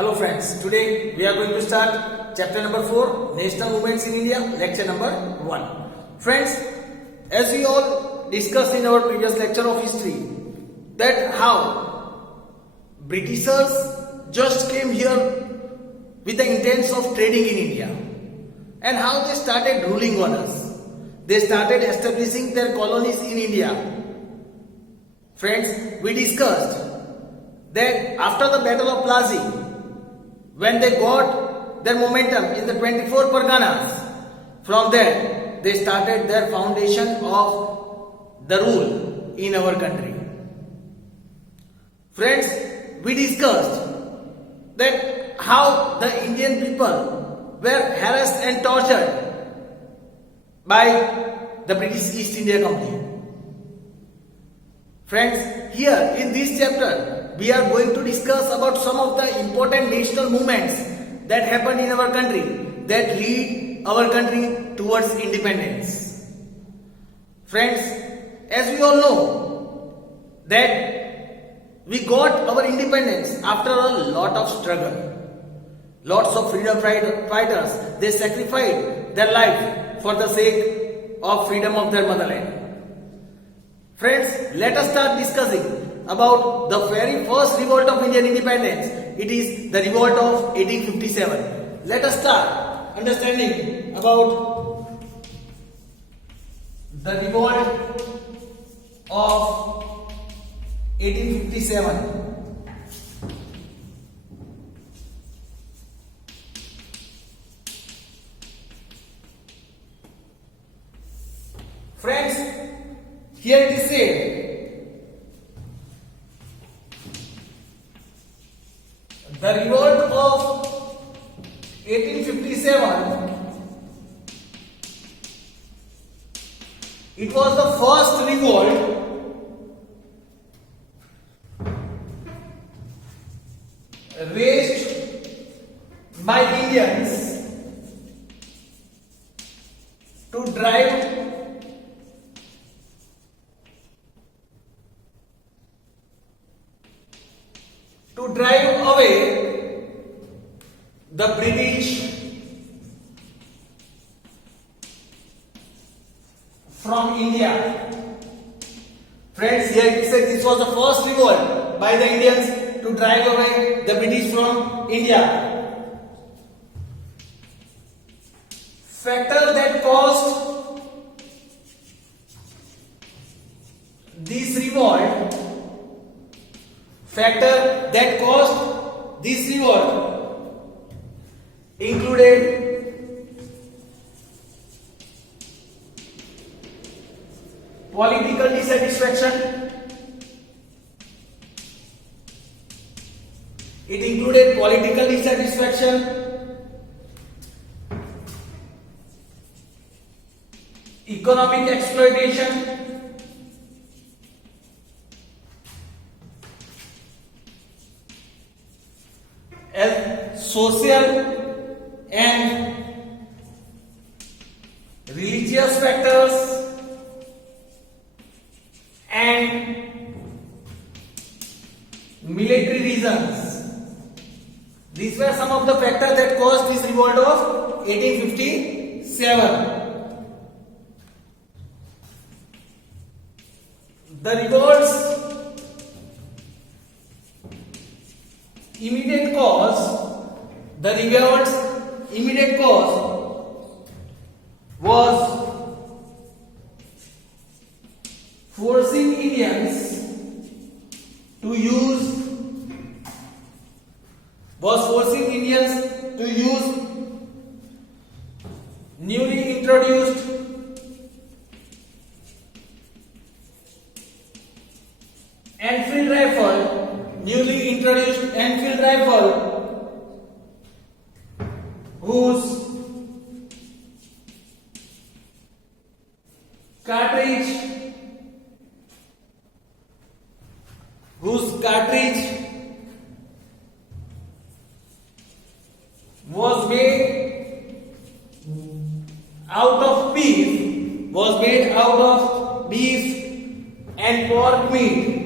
Hello friends, today we are going to start chapter number 4, National Movements in India, lecture number 1. Friends, as we all discussed in our previous lecture of history, that how Britishers just came here with the intents of trading in India and how they started ruling on us. They started establishing their colonies in India. Friends, we discussed that after the Battle of Plassey, when they got their momentum in the 24 Parganas, from there they started their foundation of the rule in our country. Friends, we discussed that how the Indian people were harassed and tortured by the British East India Company. Friends, here in this chapter, we are going to discuss about some of the important national movements that happened in our country that lead our country towards independence. Friends, as we all know that we got our independence after a lot of struggle. Lots of freedom fighters, they sacrificed their life for the sake of freedom of their motherland. Friends, let us start discussing about the very first revolt of Indian independence. It is the revolt of 1857. Let us start understanding about the revolt of 1857. Friends, here it is said, the revolt of 1857, it was the first revolt raised by Indians to drive away the British from India. Friends, here it says this was the first revolt by the Indians to drive away the British from India. Factor that caused this revolt included political dissatisfaction. It included political dissatisfaction, economic exploitation, social and religious factors, and military reasons. These were some of the factors that caused this revolt of 1857. The revolt's immediate cause was forcing Indians to use newly introduced Enfield rifle, whose cartridge was made out of beef and pork meat.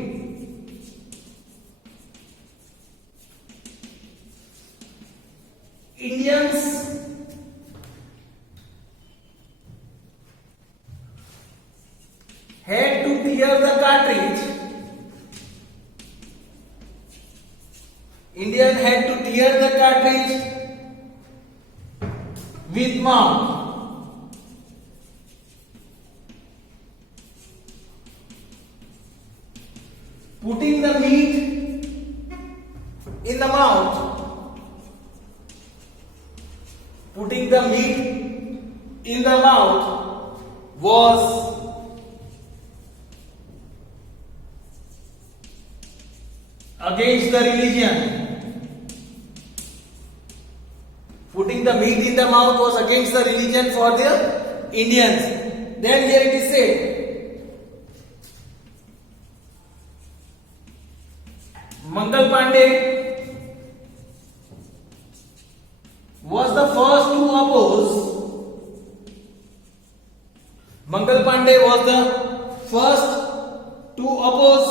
had to tear the cartridge. Indian had to tear the cartridge with mouth. Putting the meat in the mouth. Putting the meat in the mouth was against the religion. Putting the meat in the mouth was against the religion for the Indians. Then here it is said, Mangal Pandey was the first to oppose. Mangal Pandey was the first to oppose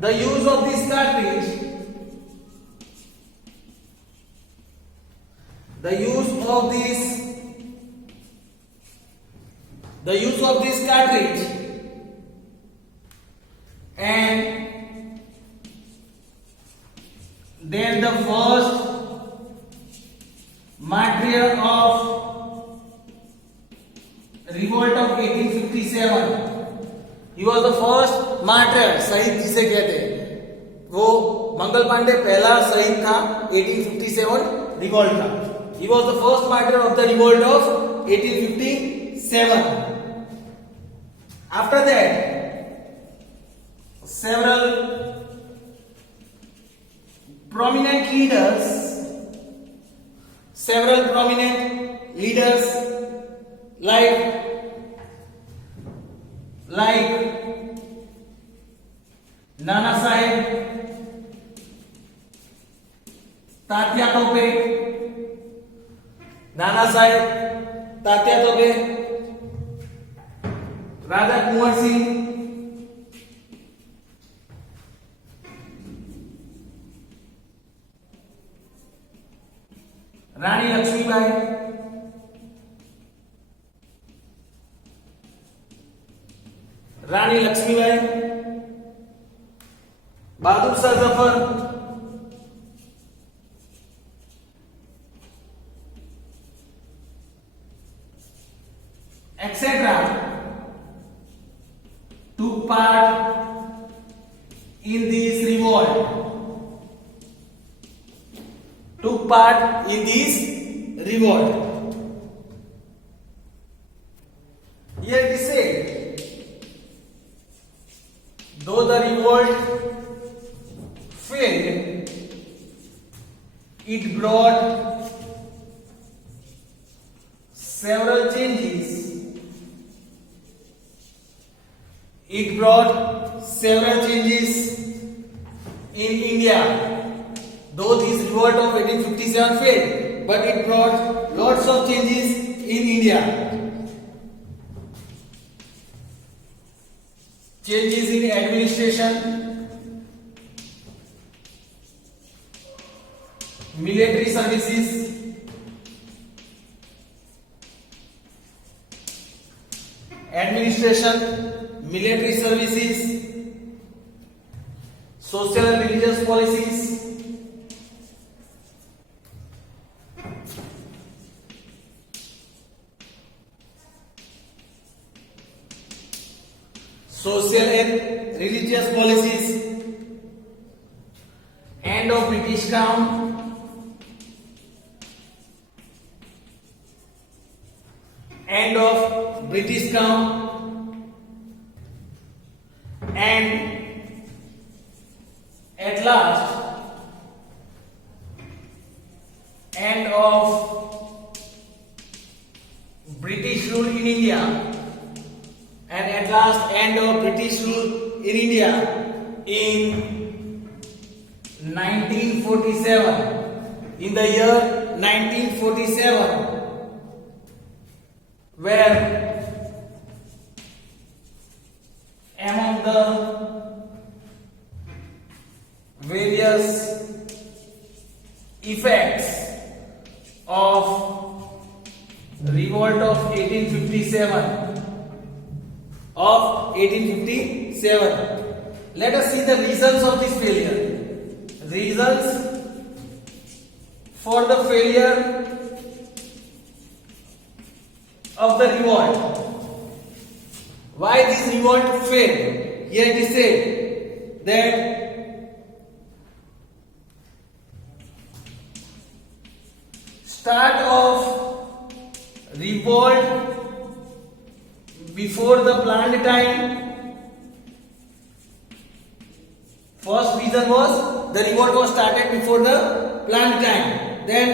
the use of this cartridge. The use of this cartridge, and then the first martyr of revolt of 1857. He was the first martyr, शहीद जिसे कहते हैं, वो मंगल पांडे पहला शहीद था 1857 revolt का. He was the first martyr of the revolt of 1857. After that, several prominent leaders like Nana Sahib Tatya Tope, Raja Kumar Singh, Rani Lakshmibai, Bahadur Shah Zafar, etc. took part in this revolt. Here it is said, though the revolt failed, it brought several changes. In India. Though this revolt of 1857 failed, but it brought lots of changes in India. Changes in administration, military services, social and religious policies, end of British Crown, and at last end of British rule in India, in 1947, in the year 1947, where among the various effects of revolt of 1857. Of 1857. Let us see the reasons of this failure. Reasons for the failure of the revolt. Why this revolt failed? Here it is said that start of revolt before the planned time. First reason was the revolt was started before the planned time. Then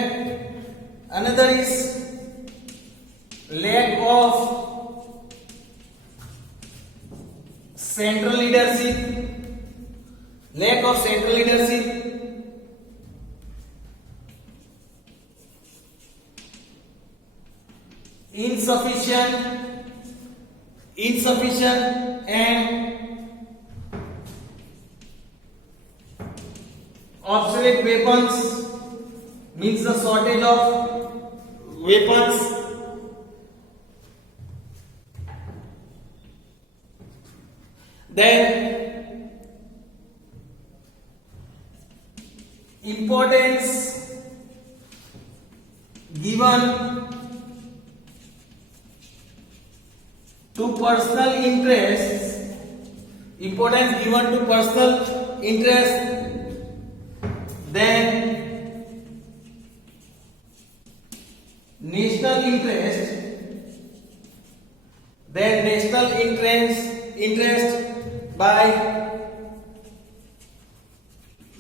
another is lack of central leadership. Lack of central leadership. Insufficient and obsolete weapons, means the shortage of weapons. Then importance given to personal interests, importance given to personal interests. Then national interest by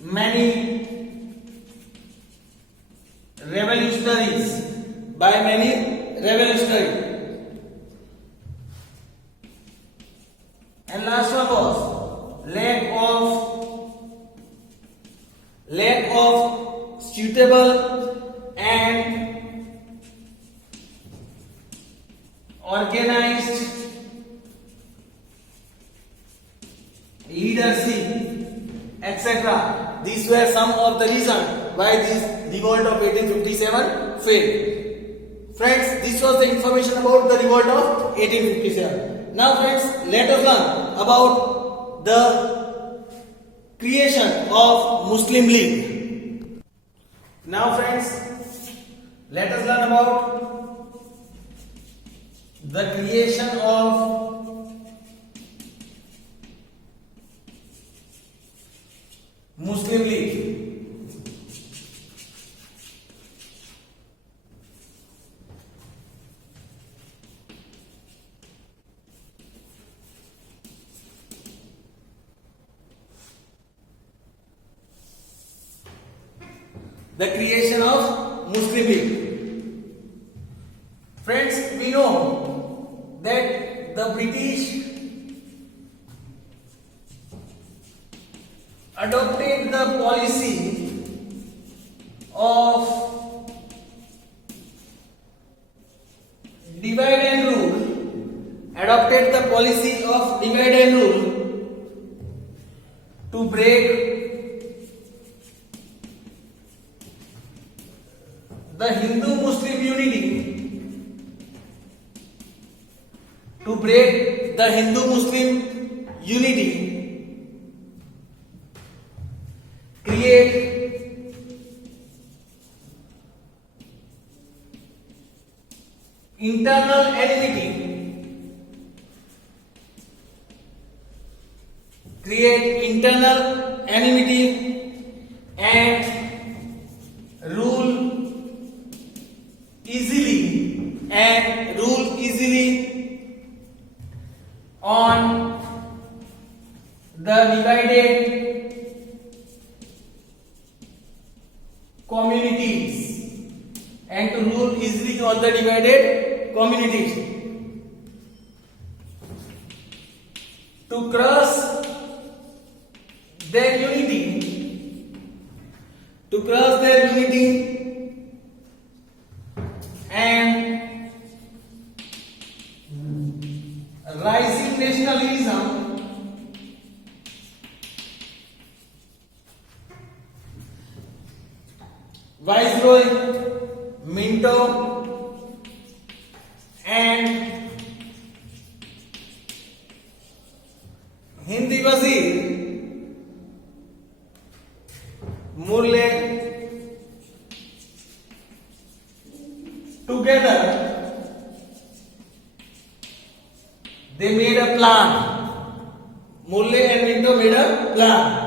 many revolutionaries. And last one was lack of suitable and organized leadership, etc. These were some of the reasons why this revolt of 1857 failed. Friends, this was the information about the revolt of 1857. Now friends, let us learn about the creation of Muslim League. Now friends, let us learn about the creation of Muslim League. The creation of Muslim League. Friends, we know that the British adopted the policy of divide and rule, to break the Hindu-Muslim unity, create internal enmity, and rule easily on the divided communities, to crush their unity, and rising nationalism, Viceroy Minto and Hindi Wazir Murle together they made a plan. Murle and Minto made a plan.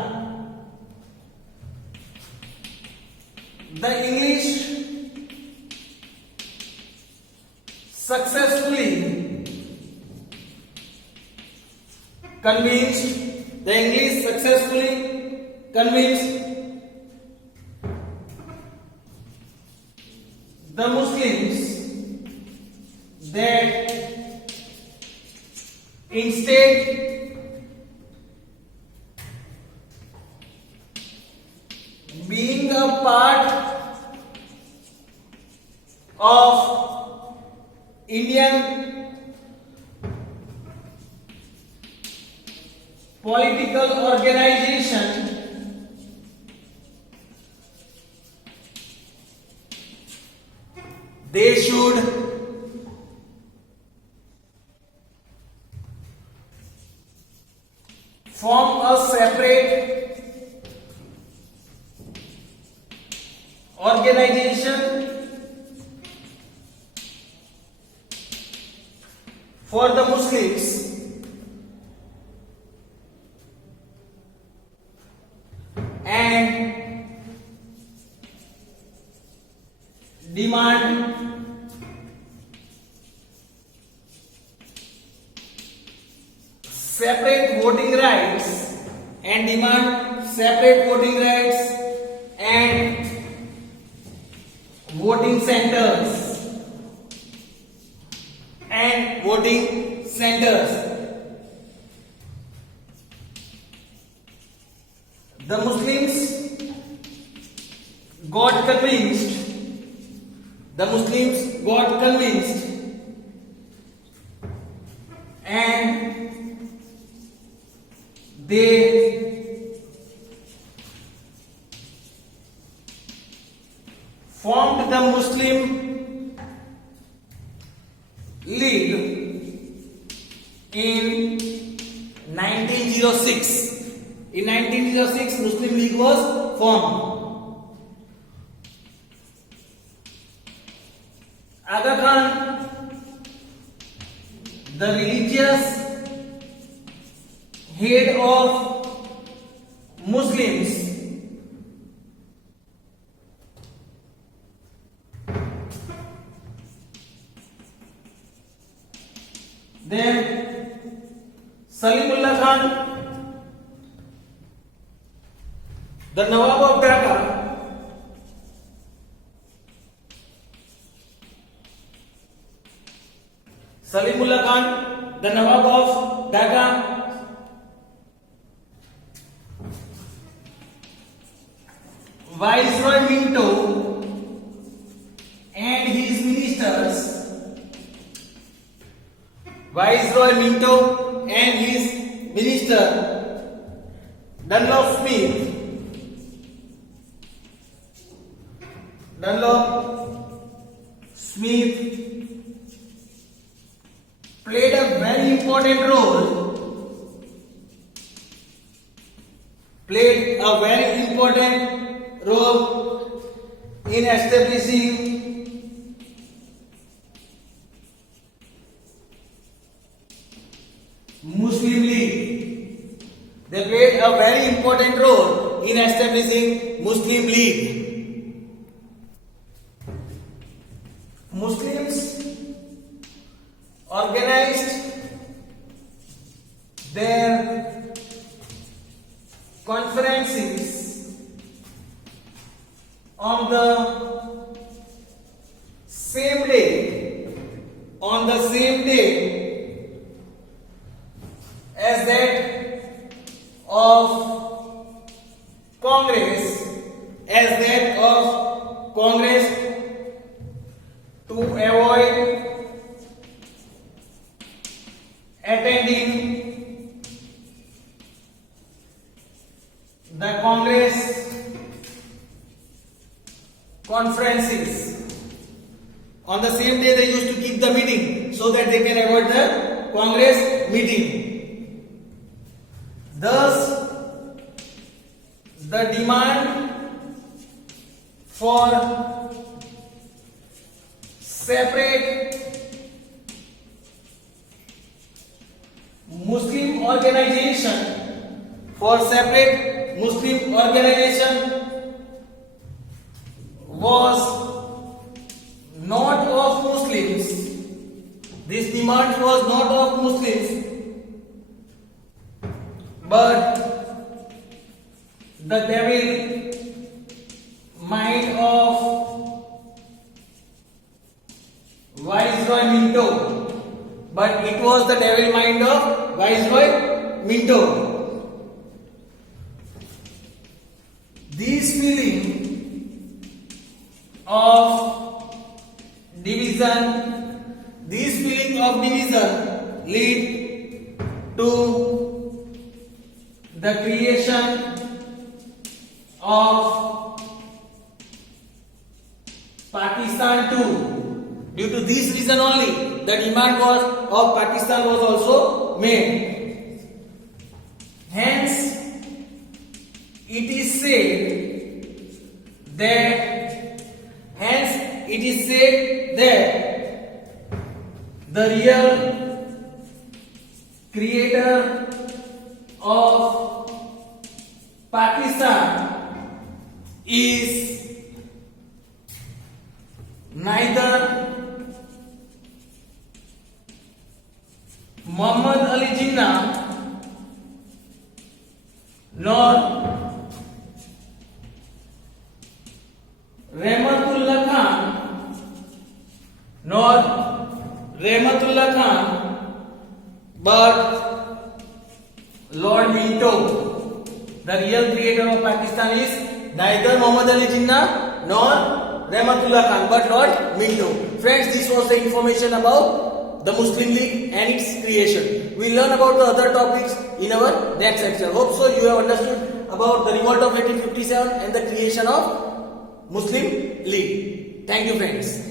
The English successfully convinced the Muslims that instead being a part of Indian political organization, they should form a separate organization for the Muslims and demand separate voting rights and voting centers. The Muslims got convinced and they formed the Muslim League in 1906. In 1906, Muslim League was formed. Aga Khan, the religious head of Muslims, then Salimullah Khan, the Nawab of Dhaka, Salimullah Khan, the Nawab of Dhaka, Viceroy Minto and his ministers, Dunlop Smith played a very important role in establishing Muslim League. They played a very important role in establishing Muslim League. Muslims organized their conferences on the same day as that of Congress to avoid attending the Congress conferences. On the same day they used to keep the meeting so that they can avoid the Congress meeting. Thus, the demand for separate Muslim organization was not of Muslims. This demand was not of Muslims, but the devil mind of Viceroy Minto. But it was the devil mind of Viceroy Minto. This feeling of division lead to the creation of Pakistan too. Due to this reason only, the demand of Pakistan was also made. Hence, it is said that the real creator of Pakistan is neither Muhammad Ali Jinnah nor Rahmatullah Khan, but Lord Minto. The real creator of Pakistan is neither Muhammad Ali Jinnah nor Rahmatullah Khan, but Lord Minto. Friends, this was the information about the Muslim League and its creation. We will learn about the other topics in our next lecture. Hope so you have understood about the revolt of 1857 and the creation of Muslim League. Thank you, friends.